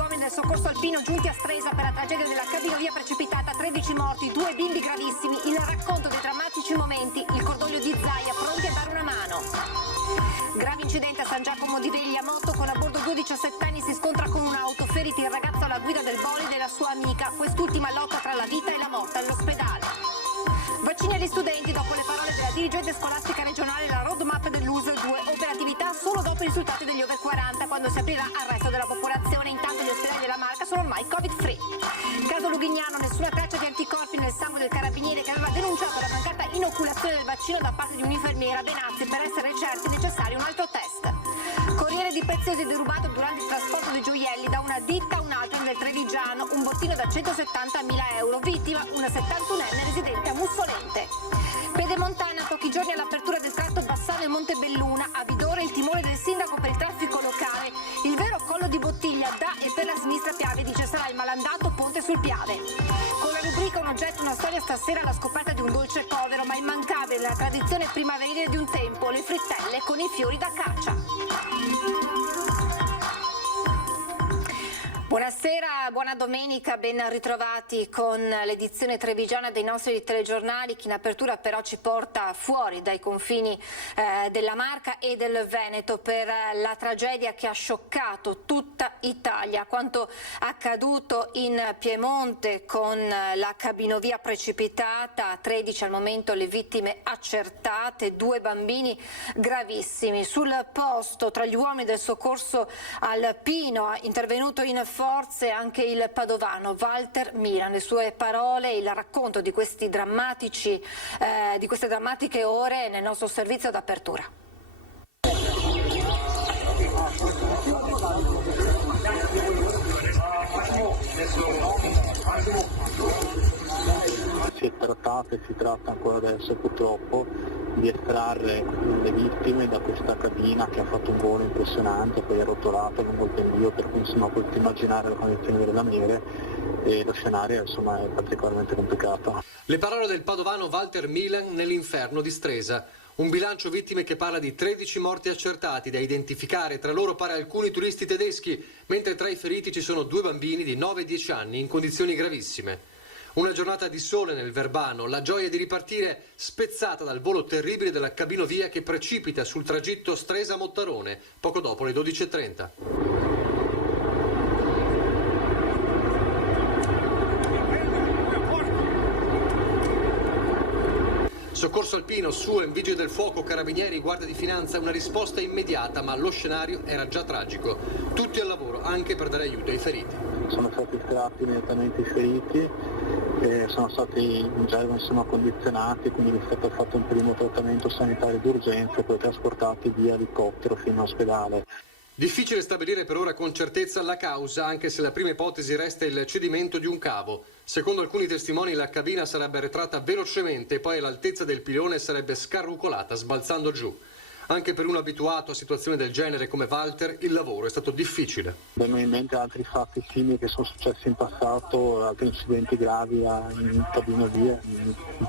uomini del soccorso alpino giunti a Stresa per la tragedia della cabinovia precipitata, 13 morti, 2 bimbi gravissimi. Il racconto dei drammatici momenti, il cordoglio di Zaia, pronti a dare una mano. Grave incidente a San Giacomo di Veglia, moto con a bordo 2 diciassettenni si scontra con un'auto, feriti il ragazzo alla guida del bolide e la sua amica, quest'ultima lotta tra la vita e la morte all'ospedale. Vaccini agli studenti, dopo le parole della dirigente scolastica regionale, la roadmap dell'USL 2, operatività solo dopo i risultati degli over 40, quando si aprirà al resto della popolazione. Intanto gli ospedali della Marca sono ormai covid-free. Caso Lughignano, nessuna traccia di anticorpi nel sangue del carabiniere che aveva denunciato la mancata inoculazione del vaccino da parte di un'infermiera. Benazzi, per essere certi è necessario un altro test. Corriere di Preziosi derubato durante il trasporto di gioielli da una ditta a un'altra nel Trevigiano, un bottino da 170.000 euro, vittima una 71enne residente a Mussolente. Pedemontana, pochi giorni all'apertura del tratto Bassano e Montebelluna, a Vidore il timore del sindaco per il traffico locale, il vero collo di bottiglia da e per la sinistra Piave, dice sarà il malandato ponte sul Piave. Con la rubrica Un oggetto, una storia, stasera la scoperta di un dolce povero ma immancabile nella tradizione primaverile di un tempo, le frittelle con i fiori da caccia. Buonasera, buona domenica, ben ritrovati con l'edizione trevigiana dei nostri telegiornali, che in apertura però ci porta fuori dai confini della Marca e del Veneto per la tragedia che ha scioccato tutta Italia, quanto accaduto in Piemonte con la cabinovia precipitata, 13 al momento le vittime accertate, 2 bambini gravissimi. Sul posto, tra gli uomini del soccorso alpino, intervenuto in forze anche il padovano Walter Milan. Le sue parole, il racconto di questi drammatici, di queste drammatiche ore nel nostro servizio d'apertura. Si tratta ancora adesso purtroppo di estrarre le vittime da questa cabina che ha fatto un volo impressionante, poi è rotolata lungo il pendio, per cui insomma potete immaginare le condizioni delle lamiere e lo scenario insomma è particolarmente complicato. Le parole del padovano Walter Milan nell'inferno di Stresa. Un bilancio vittime che parla di 13 morti accertati da identificare, tra loro pare alcuni turisti tedeschi, mentre tra i feriti ci sono 2 bambini di 9 e 10 anni in condizioni gravissime. Una giornata di sole nel Verbano, la gioia di ripartire spezzata dal volo terribile della cabinovia che precipita sul tragitto Stresa-Mottarone, poco dopo le 12:30. Soccorso alpino, SUEM, Vigili del Fuoco, Carabinieri, Guardia di Finanza, una risposta immediata, ma lo scenario era già tragico. Tutti al lavoro, anche per dare aiuto ai feriti. Sono stati estratti immediatamente i feriti, sono stati in gergo insomma condizionati, quindi è stato fatto un primo trattamento sanitario d'urgenza e poi trasportati via elicottero fino all'ospedale. Difficile stabilire per ora con certezza la causa, anche se la prima ipotesi resta il cedimento di un cavo. Secondo alcuni testimoni la cabina sarebbe arretrata velocemente e poi all'altezza del pilone sarebbe scarrucolata sbalzando giù. Anche per un abituato a situazioni del genere come Walter il lavoro è stato difficile. Abbiamo in mente altri fatti simili che sono successi in passato, altri incidenti gravi in cabinovia,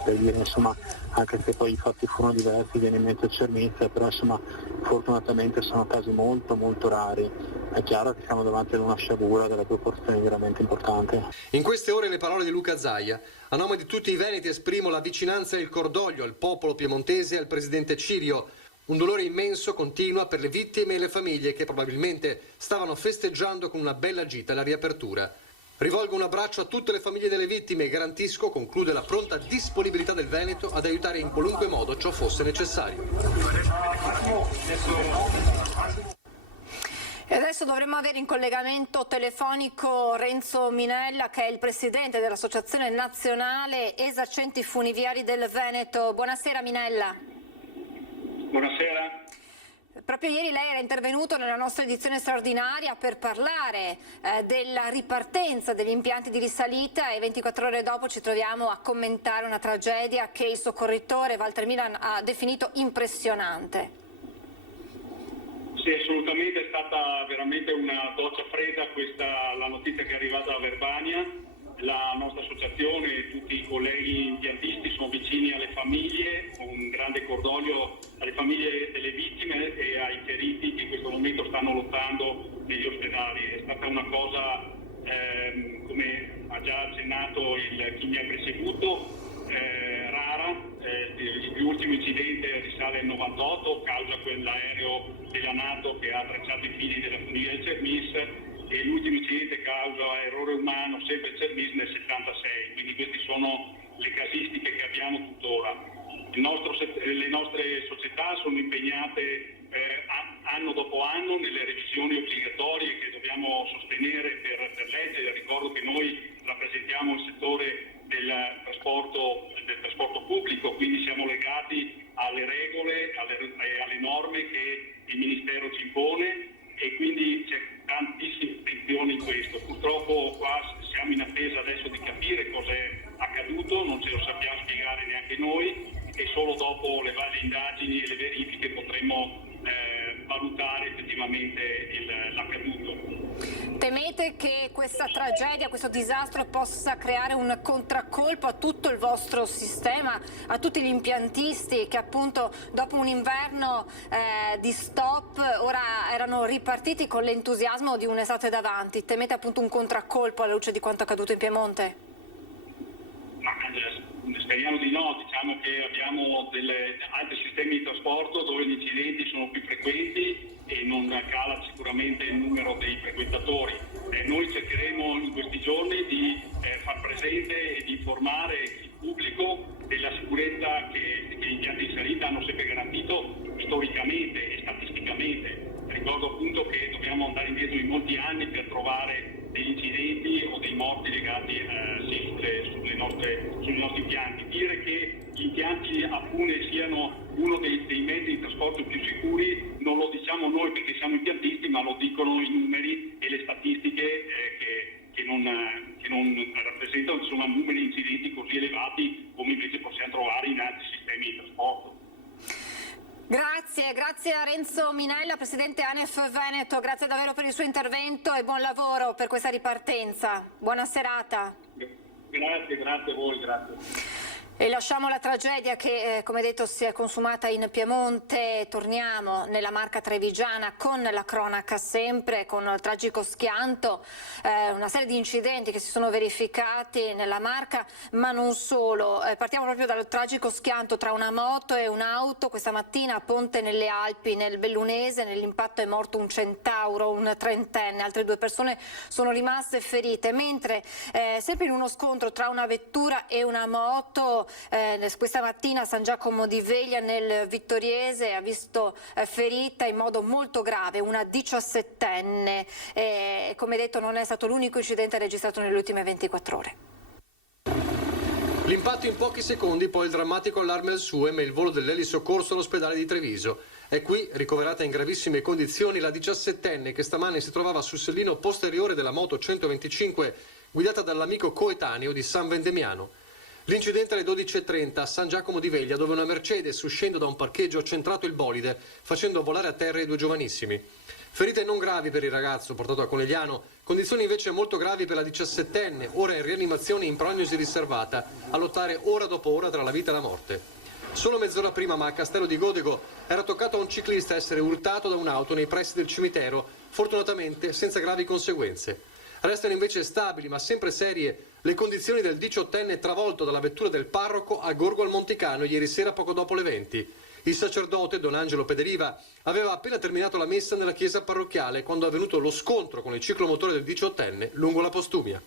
per dire insomma, anche se poi i fatti furono diversi, viene in mente Cernizia, però insomma fortunatamente sono casi molto molto rari. È chiaro che siamo davanti ad una sciagura delle proporzioni veramente importanti. In queste ore le parole di Luca Zaia. A nome di tutti i veneti esprimo la vicinanza e il cordoglio al popolo piemontese e al presidente Cirio. Un dolore immenso continua per le vittime e le famiglie che probabilmente stavano festeggiando con una bella gita alla riapertura. Rivolgo un abbraccio a tutte le famiglie delle vittime e garantisco, conclude, la pronta disponibilità del Veneto ad aiutare in qualunque modo ciò fosse necessario. E adesso dovremmo avere in collegamento telefonico Renzo Minella, che è il presidente dell'Associazione Nazionale Esercenti Funiviari del Veneto. Buonasera Minella. Buonasera. Proprio ieri lei era intervenuto nella nostra edizione straordinaria per parlare della ripartenza degli impianti di risalita e 24 ore dopo ci troviamo a commentare una tragedia che il soccorritore Walter Milan ha definito impressionante. Sì, assolutamente, è stata veramente una doccia fredda questa la notizia che è arrivata da Verbania. la nostra associazione e tutti i colleghi impiantisti sono vicini alle famiglie, con un grande cordoglio alle famiglie delle vittime e ai feriti che in questo momento stanno lottando negli ospedali. È stata una cosa, come ha già accennato chi mi ha preceduto, rara. L'ultimo incidente risale al 98, causa quell'aereo della NATO che ha tracciato i fili della funivia del Cermis, e l'ultimo incidente causa errore umano sempre il Cermis nel 76. Quindi queste sono le casistiche che abbiamo tuttora. Le nostre società sono impegnate anno dopo anno nelle revisioni obbligatorie che dobbiamo sostenere per legge. Ricordo che noi rappresentiamo il settore del trasporto pubblico, quindi siamo legati alle regole e alle norme che il Ministero ci impone, e quindi c'è tantissima attenzione in questo. Purtroppo qua siamo in attesa adesso di capire cosa è accaduto, non ce lo sappiamo spiegare neanche noi, e solo dopo le varie indagini e le verifiche potremo valutare effettivamente l'accaduto. Temete che questa tragedia, questo disastro possa creare un contraccolpo a tutto il vostro sistema, a tutti gli impiantisti che appunto dopo un inverno di stop ora erano ripartiti con l'entusiasmo di un'estate davanti? Temete appunto un contraccolpo alla luce di quanto accaduto in Piemonte? Speriamo di no, diciamo che abbiamo altri sistemi di trasporto dove gli incidenti sono più frequenti e non cala sicuramente il numero dei frequentatori. Noi cercheremo in questi giorni di far presente e di informare il pubblico della sicurezza che gli impianti di salita hanno sempre garantito storicamente e statisticamente. Ricordo appunto che dobbiamo andare indietro di molti anni per trovare degli incidenti o dei morti legati sui nostri impianti. Dire che gli impianti a fune siano uno dei mezzi di trasporto più sicuri non lo diciamo noi perché siamo impiantisti, ma lo dicono i numeri e le statistiche che non rappresentano insomma numeri di incidenti così elevati come invece possiamo trovare in altri sistemi di trasporto. Grazie a Renzo Minella, Presidente ANEF Veneto, grazie davvero per il suo intervento e buon lavoro per questa ripartenza. Buona serata. Grazie a voi, grazie. E lasciamo la tragedia che, come detto, si è consumata in Piemonte. Torniamo nella Marca trevigiana con la cronaca sempre, con il tragico schianto, una serie di incidenti che si sono verificati nella Marca, ma non solo. Partiamo proprio dal tragico schianto tra una moto e un'auto. Questa mattina a Ponte nelle Alpi, nel Bellunese, nell'impatto è morto un centauro, un trentenne. Altre 2 persone sono rimaste ferite, mentre sempre in uno scontro tra una vettura e una moto, questa mattina a San Giacomo di Veglia nel Vittoriese ha visto ferita in modo molto grave una 17enne. Come detto, non è stato l'unico incidente registrato nelle ultime 24 ore. L'impatto in pochi secondi, poi il drammatico allarme al SUEM e il volo dell'elisoccorso all'ospedale di Treviso. È qui, ricoverata in gravissime condizioni, la 17enne che stamane si trovava sul sellino posteriore della moto 125 guidata dall'amico coetaneo di San Vendemiano. L'incidente alle 12:30 a San Giacomo di Veglia, dove una Mercedes, uscendo da un parcheggio, ha centrato il bolide, facendo volare a terra i 2 giovanissimi. Ferite non gravi per il ragazzo portato a Conegliano, condizioni invece molto gravi per la 17enne, ora in rianimazione in prognosi riservata, a lottare ora dopo ora tra la vita e la morte. Solo mezz'ora prima, ma a Castello di Godego, era toccato a un ciclista essere urtato da un'auto nei pressi del cimitero, fortunatamente senza gravi conseguenze. Restano invece stabili, ma sempre serie, le condizioni del 18enne travolto dalla vettura del parroco a Gorgo al Monticano ieri sera poco dopo le 20. Il sacerdote, Don Angelo Pederiva, aveva appena terminato la messa nella chiesa parrocchiale quando è avvenuto lo scontro con il ciclomotore del 18enne lungo la Postumia.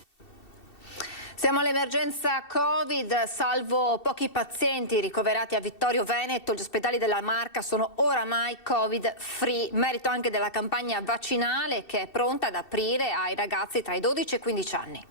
Siamo all'emergenza Covid, salvo pochi pazienti ricoverati a Vittorio Veneto, gli ospedali della Marca sono oramai Covid free, merito anche della campagna vaccinale che è pronta ad aprire ai ragazzi tra i 12 e i 15 anni.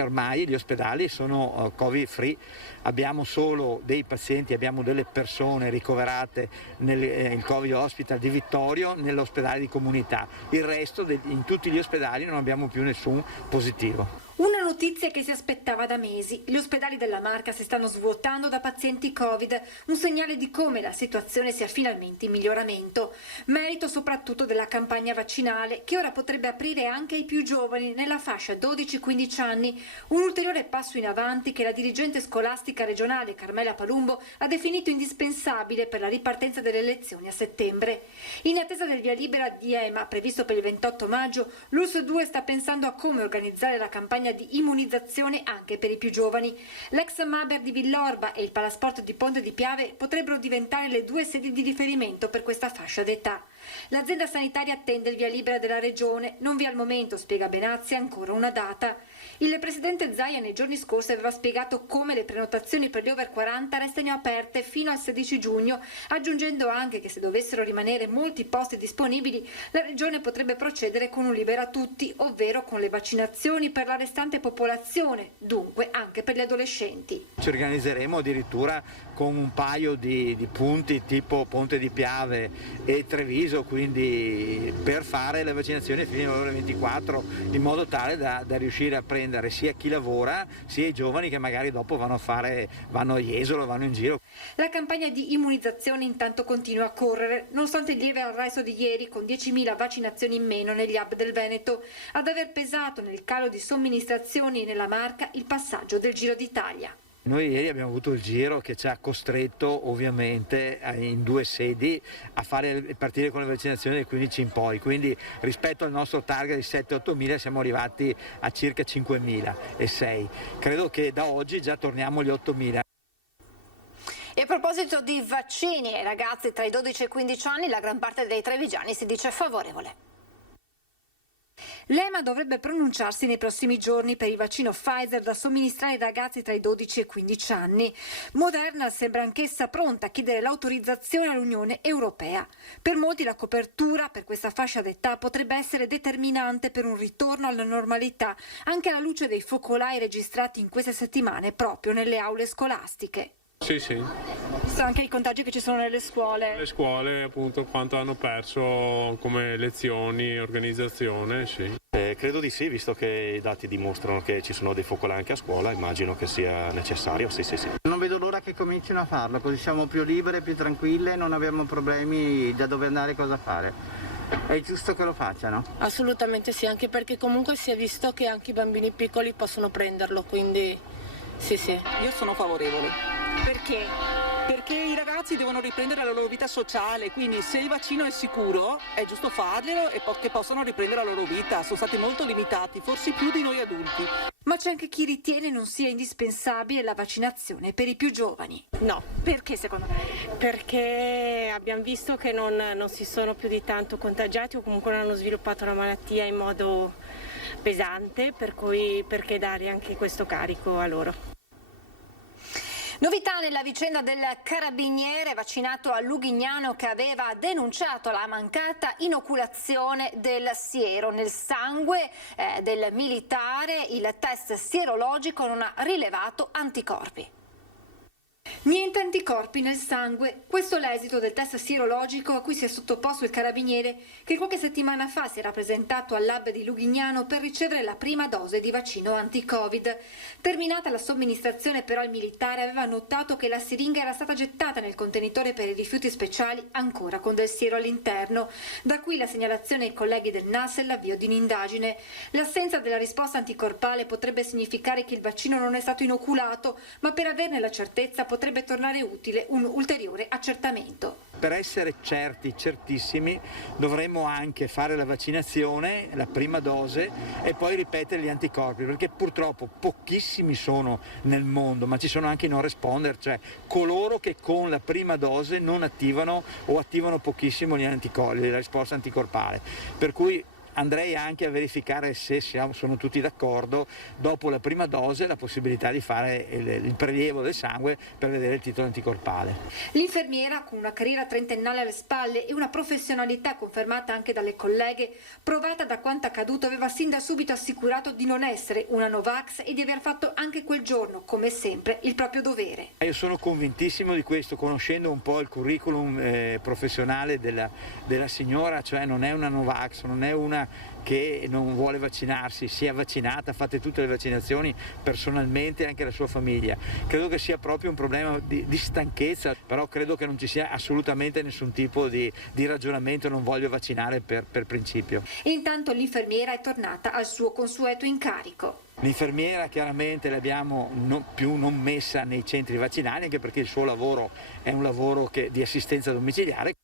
Ormai gli ospedali sono Covid free, abbiamo solo dei pazienti, abbiamo delle persone ricoverate nel Covid Hospital di Vittorio, nell'ospedale di comunità. Il resto, in tutti gli ospedali non abbiamo più nessun positivo. Una notizia che si aspettava da mesi. Gli ospedali della Marca si stanno svuotando da pazienti Covid, un segnale di come la situazione sia finalmente in miglioramento. Merito soprattutto della campagna vaccinale, che ora potrebbe aprire anche ai più giovani nella fascia 12-15 anni, un ulteriore passo in avanti che la dirigente scolastica regionale Carmela Palumbo ha definito indispensabile per la ripartenza delle lezioni a settembre. In attesa del via libera di EMA previsto per il 28 maggio, l'ULSS 2 sta pensando a come organizzare la campagna di immunizzazione anche per i più giovani. L'ex Maber di Villorba e il Palasport di Ponte di Piave potrebbero diventare le due sedi di riferimento per questa fascia d'età. L'azienda sanitaria attende il via libera della regione, non vi è al momento, spiega Benazzi, ancora una data. Il presidente Zaia nei giorni scorsi aveva spiegato come le prenotazioni per gli over 40 restano aperte fino al 16 giugno, aggiungendo anche che se dovessero rimanere molti posti disponibili, la regione potrebbe procedere con un libera tutti, ovvero con le vaccinazioni per la restante popolazione, dunque anche per gli adolescenti. Ci organizzeremo addirittura con un paio di punti tipo Ponte di Piave e Treviso, quindi per fare le vaccinazioni fino alle ore 24, in modo tale da riuscire a prendere sia chi lavora sia i giovani che magari dopo vanno a Jesolo, vanno in giro. La campagna di immunizzazione intanto continua a correre, nonostante il lieve arresto di ieri con 10.000 vaccinazioni in meno negli hub del Veneto, ad aver pesato nel calo di somministrazioni nella Marca il passaggio del Giro d'Italia. Noi ieri abbiamo avuto il giro che ci ha costretto ovviamente in due sedi a partire con le vaccinazioni del 15 in poi, quindi rispetto al nostro target di 7-8 mila siamo arrivati a circa 5.006. Credo che da oggi già torniamo agli 8.000. E a proposito di vaccini ai ragazzi tra i 12 e i 15 anni, la gran parte dei trevigiani si dice favorevole. L'EMA dovrebbe pronunciarsi nei prossimi giorni per il vaccino Pfizer da somministrare ai ragazzi tra i 12 e i 15 anni. Moderna sembra anch'essa pronta a chiedere l'autorizzazione all'Unione Europea. Per molti la copertura per questa fascia d'età potrebbe essere determinante per un ritorno alla normalità, anche alla luce dei focolai registrati in queste settimane proprio nelle aule scolastiche. Sì. Visto anche i contagi che ci sono nelle scuole. Le scuole, appunto, quanto hanno perso come lezioni, organizzazione, sì. Credo di sì, visto che i dati dimostrano che ci sono dei focolai anche a scuola, immagino che sia necessario, sì. Non vedo l'ora che comincino a farlo, così siamo più libere, più tranquille, non abbiamo problemi da dove andare e cosa fare. È giusto che lo facciano? Assolutamente sì, anche perché comunque si è visto che anche i bambini piccoli possono prenderlo, quindi sì. Io sono favorevole. Perché? Perché i ragazzi devono riprendere la loro vita sociale, quindi se il vaccino è sicuro è giusto farglielo e che possano riprendere la loro vita. Sono stati molto limitati, forse più di noi adulti. Ma c'è anche chi ritiene non sia indispensabile la vaccinazione per i più giovani. No. Perché secondo me? Perché abbiamo visto che non si sono più di tanto contagiati o comunque non hanno sviluppato la malattia in modo pesante, per cui perché dare anche questo carico a loro? Novità nella vicenda del carabiniere vaccinato a Lugignano che aveva denunciato la mancata inoculazione del siero nel sangue del militare. Il test sierologico non ha rilevato anticorpi. Niente anticorpi nel sangue, questo è l'esito del test sierologico a cui si è sottoposto il carabiniere che qualche settimana fa si era presentato al lab di Lugignano per ricevere la prima dose di vaccino anti-Covid. Terminata la somministrazione però il militare aveva notato che la siringa era stata gettata nel contenitore per i rifiuti speciali ancora con del siero all'interno, da qui la segnalazione ai colleghi del NAS e l'avvio di un'indagine. L'assenza della risposta anticorpale potrebbe significare che il vaccino non è stato inoculato, ma per averne la certezza potrebbe tornare utile un ulteriore accertamento. Per essere certissimi, dovremmo anche fare la vaccinazione, la prima dose, e poi ripetere gli anticorpi, perché purtroppo pochissimi sono nel mondo, ma ci sono anche i non responder, cioè coloro che con la prima dose non attivano o attivano pochissimo gli anticorpi, la risposta anticorpale. Per cui andrei anche a verificare se sono tutti d'accordo, dopo la prima dose, la possibilità di fare il prelievo del sangue per vedere il titolo anticorpale. L'infermiera, con una carriera trentennale alle spalle e una professionalità confermata anche dalle colleghe, provata da quanto accaduto, aveva sin da subito assicurato di non essere una Novax e di aver fatto anche quel giorno, come sempre, il proprio dovere. Io sono convintissimo di questo, conoscendo un po' il curriculum professionale della signora, cioè non è una Novax, non è una che non vuole vaccinarsi, si è vaccinata, ha fatto tutte le vaccinazioni personalmente, anche la sua famiglia. Credo che sia proprio un problema di stanchezza, però credo che non ci sia assolutamente nessun tipo di ragionamento, non voglio vaccinare per principio. Intanto l'infermiera è tornata al suo consueto incarico. L'infermiera chiaramente l'abbiamo non messa nei centri vaccinali, anche perché il suo lavoro è un lavoro di assistenza domiciliare.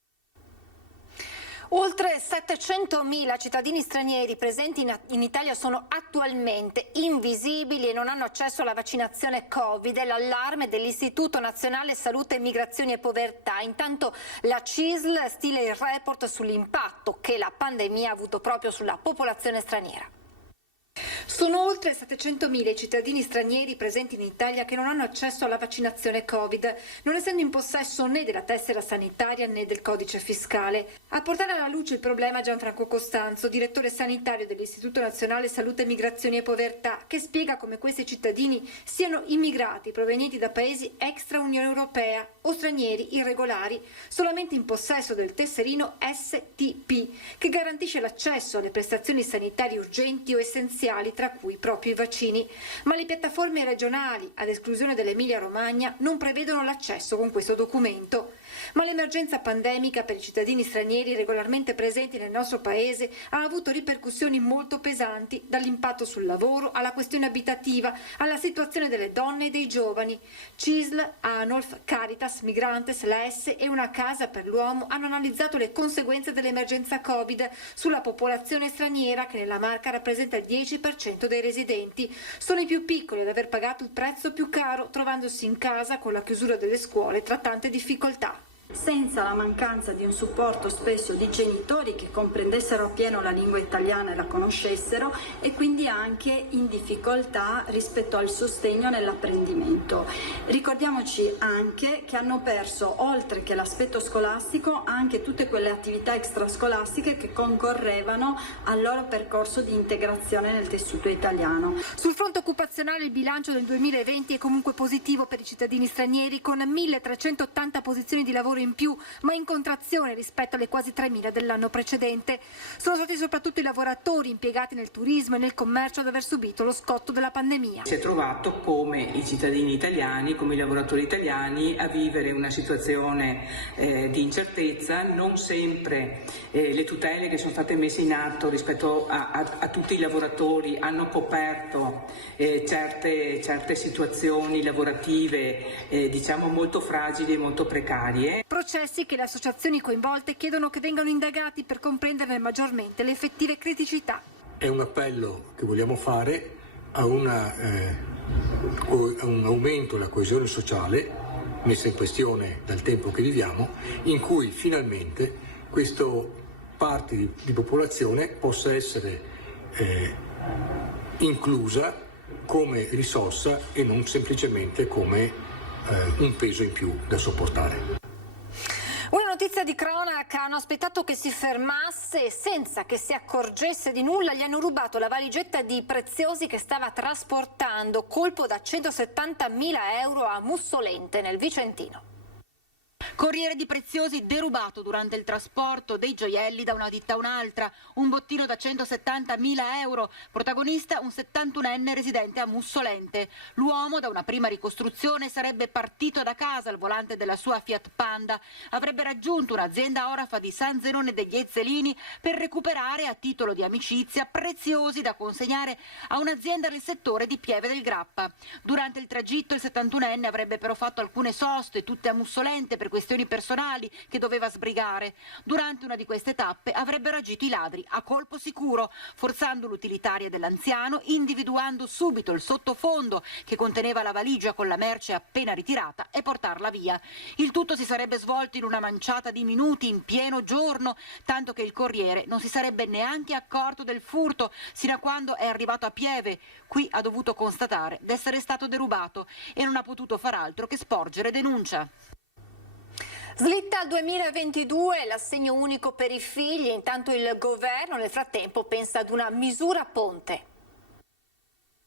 Oltre 700.000 cittadini stranieri presenti in Italia sono attualmente invisibili e non hanno accesso alla vaccinazione Covid. È l'allarme dell'Istituto Nazionale Salute, Migrazioni e Povertà. Intanto la CISL stila il report sull'impatto che la pandemia ha avuto proprio sulla popolazione straniera. Sono oltre 700.000 i cittadini stranieri presenti in Italia che non hanno accesso alla vaccinazione Covid, non essendo in possesso né della tessera sanitaria né del codice fiscale. A portare alla luce il problema Gianfranco Costanzo, direttore sanitario dell'Istituto Nazionale Salute, Migrazioni e Povertà, che spiega come questi cittadini siano immigrati provenienti da paesi extra Unione Europea o stranieri irregolari, solamente in possesso del tesserino STP, che garantisce l'accesso alle prestazioni sanitarie urgenti o essenziali, tra cui proprio i vaccini. Ma le piattaforme regionali, ad esclusione dell'Emilia-Romagna, non prevedono l'accesso con questo documento. Ma l'emergenza pandemica per i cittadini stranieri regolarmente presenti nel nostro paese ha avuto ripercussioni molto pesanti, dall'impatto sul lavoro alla questione abitativa, alla situazione delle donne e dei giovani. CISL, ANOLF, Caritas, Migrantes, la S e Una Casa per l'Uomo hanno analizzato le conseguenze dell'emergenza Covid sulla popolazione straniera, che nella Marca rappresenta il 10% dei residenti. Sono i più piccoli ad aver pagato il prezzo più caro, trovandosi in casa con la chiusura delle scuole tra tante difficoltà. Senza la mancanza di un supporto spesso di genitori che comprendessero appieno la lingua italiana e la conoscessero, e quindi anche in difficoltà rispetto al sostegno nell'apprendimento. Ricordiamoci anche che hanno perso, oltre che l'aspetto scolastico, anche tutte quelle attività extrascolastiche che concorrevano al loro percorso di integrazione nel tessuto italiano. Sul fronte occupazionale il bilancio del 2020 è comunque positivo per i cittadini stranieri, con 1.380 posizioni di lavoro in più, ma in contrazione rispetto alle quasi 3.000 dell'anno precedente. Sono stati soprattutto i lavoratori impiegati nel turismo e nel commercio ad aver subito lo scotto della pandemia. Si è trovato come i cittadini italiani, come i lavoratori italiani, a vivere una situazione di incertezza. Non sempre le tutele che sono state messe in atto rispetto a tutti i lavoratori hanno coperto certe situazioni lavorative diciamo molto fragili e molto precarie. Processi che le associazioni coinvolte chiedono che vengano indagati per comprenderne maggiormente le effettive criticità. È un appello che vogliamo fare a un aumento della coesione sociale messa in questione dal tempo che viviamo, in cui finalmente questa parte di popolazione possa essere inclusa come risorsa e non semplicemente come un peso in più da sopportare. Una notizia di cronaca: hanno aspettato che si fermasse e senza che si accorgesse di nulla gli hanno rubato la valigetta di preziosi che stava trasportando, colpo da 170.000 euro a Mussolente nel Vicentino. Corriere di preziosi derubato durante il trasporto dei gioielli da una ditta a un'altra, un bottino da 170.000 euro, protagonista un 71enne residente a Mussolente. L'uomo, da una prima ricostruzione, sarebbe partito da casa al volante della sua Fiat Panda, avrebbe raggiunto un'azienda orafa di San Zenone degli Ezzelini per recuperare a titolo di amicizia preziosi da consegnare a un'azienda del settore di Pieve del Grappa. Durante il tragitto il 71enne avrebbe però fatto alcune soste, tutte a Mussolente, per questioni personali che doveva sbrigare. Durante una di queste tappe avrebbero agito i ladri a colpo sicuro, forzando l'utilitaria dell'anziano, individuando subito il sottofondo che conteneva la valigia con la merce appena ritirata e portarla via. Il tutto si sarebbe svolto in una manciata di minuti in pieno giorno, tanto che il Corriere non si sarebbe neanche accorto del furto sino a quando è arrivato a Pieve. Qui ha dovuto constatare d'essere stato derubato e non ha potuto far altro che sporgere denuncia. Slitta al 2022 l'assegno unico per i figli, intanto il governo nel frattempo pensa ad una misura ponte.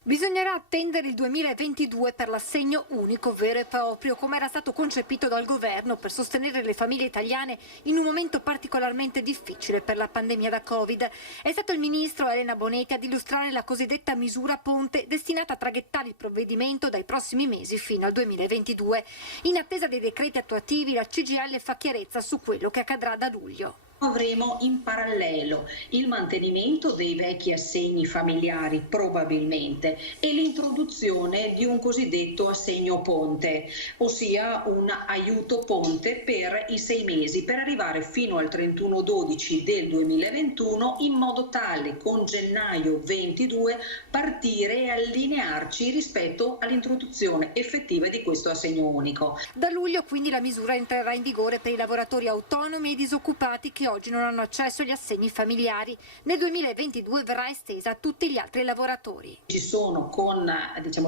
Bisognerà attendere il 2022 per l'assegno unico vero e proprio, come era stato concepito dal governo per sostenere le famiglie italiane in un momento particolarmente difficile per la pandemia da Covid. È stato il ministro Elena Bonetti ad illustrare la cosiddetta misura ponte, destinata a traghettare il provvedimento dai prossimi mesi fino al 2022. In attesa dei decreti attuativi, la CGIL fa chiarezza su quello che accadrà da luglio. Avremo in parallelo il mantenimento dei vecchi assegni familiari probabilmente e l'introduzione di un cosiddetto assegno ponte, ossia un aiuto ponte per i 6 mesi per arrivare fino al 31/12 del 2021 in modo tale con gennaio 22 partire e allinearci rispetto all'introduzione effettiva di questo assegno unico. Da luglio quindi la misura entrerà in vigore per i lavoratori autonomi e disoccupati che oggi non hanno accesso agli assegni familiari. Nel 2022 verrà estesa a tutti gli altri lavoratori. Ci sono con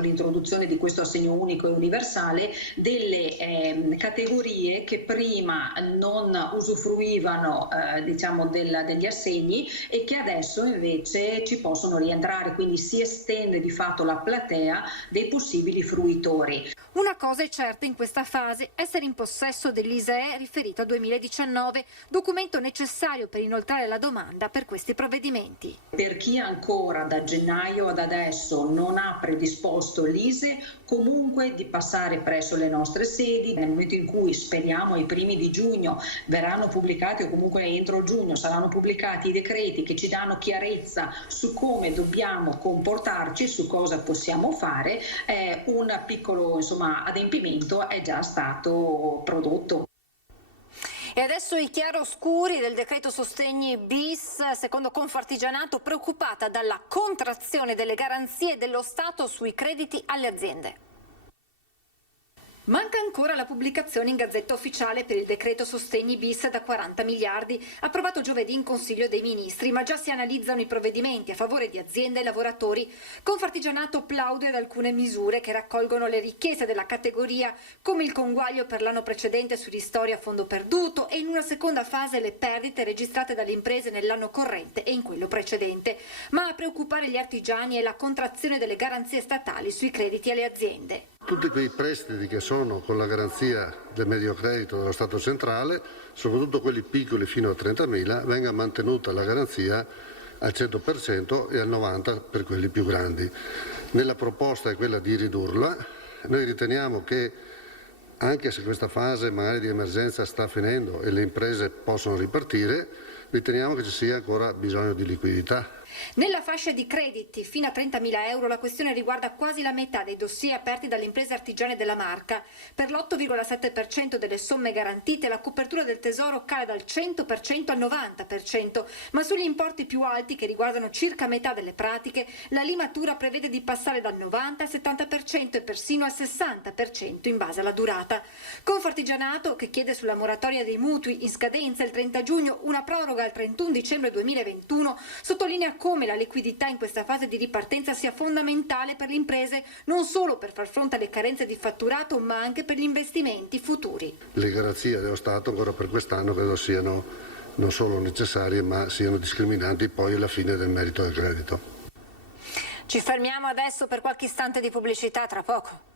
l'introduzione di questo assegno unico e universale delle categorie che prima non usufruivano degli assegni e che adesso invece ci possono rientrare, quindi si estende di fatto la platea dei possibili fruitori. Una cosa è certa in questa fase, essere in possesso dell'ISEE riferito al 2019, documento necessario per inoltrare la domanda per questi provvedimenti. Per chi ancora da gennaio ad adesso non ha predisposto l'ISEE, comunque di passare presso le nostre sedi, nel momento in cui speriamo ai primi di giugno verranno pubblicati o comunque entro giugno saranno pubblicati i decreti che ci danno chiarezza su come dobbiamo comportarci, su cosa possiamo fare, un piccolo adempimento è già stato prodotto. E adesso i chiaroscuri del decreto sostegni bis, secondo Confartigianato, preoccupata dalla contrazione delle garanzie dello Stato sui crediti alle aziende. Manca ancora la pubblicazione in Gazzetta Ufficiale per il decreto sostegni bis da 40 miliardi, approvato giovedì in Consiglio dei Ministri, ma già si analizzano i provvedimenti a favore di aziende e lavoratori. Confartigianato plaude ad alcune misure che raccolgono le richieste della categoria, come il conguaglio per l'anno precedente sui ristori a fondo perduto e in una seconda fase le perdite registrate dalle imprese nell'anno corrente e in quello precedente. Ma a preoccupare gli artigiani è la contrazione delle garanzie statali sui crediti alle aziende. Tutti quei prestiti che sono con la garanzia del medio credito dello Stato centrale, soprattutto quelli piccoli fino a 30.000, venga mantenuta la garanzia al 100% e al 90% per quelli più grandi. Nella proposta è quella di ridurla. Noi riteniamo che anche se questa fase magari di emergenza sta finendo e le imprese possono ripartire, riteniamo che ci sia ancora bisogno di liquidità. Nella fascia di crediti fino a 30.000 euro la questione riguarda quasi la metà dei dossier aperti dalle imprese artigiane della Marca. Per l'8,7% delle somme garantite la copertura del Tesoro cade dal 100% al 90%, ma sugli importi più alti, che riguardano circa metà delle pratiche, la limatura prevede di passare dal 90 al 70% e persino al 60% in base alla durata. Confartigianato, che chiede sulla moratoria dei mutui in scadenza il 30 giugno una proroga al 31 dicembre 2021, sottolinea come la liquidità in questa fase di ripartenza sia fondamentale per le imprese, non solo per far fronte alle carenze di fatturato, ma anche per gli investimenti futuri. Le garanzie dello Stato ancora per quest'anno credo siano non solo necessarie, ma siano discriminanti poi alla fine del merito del credito. Ci fermiamo adesso per qualche istante di pubblicità, tra poco.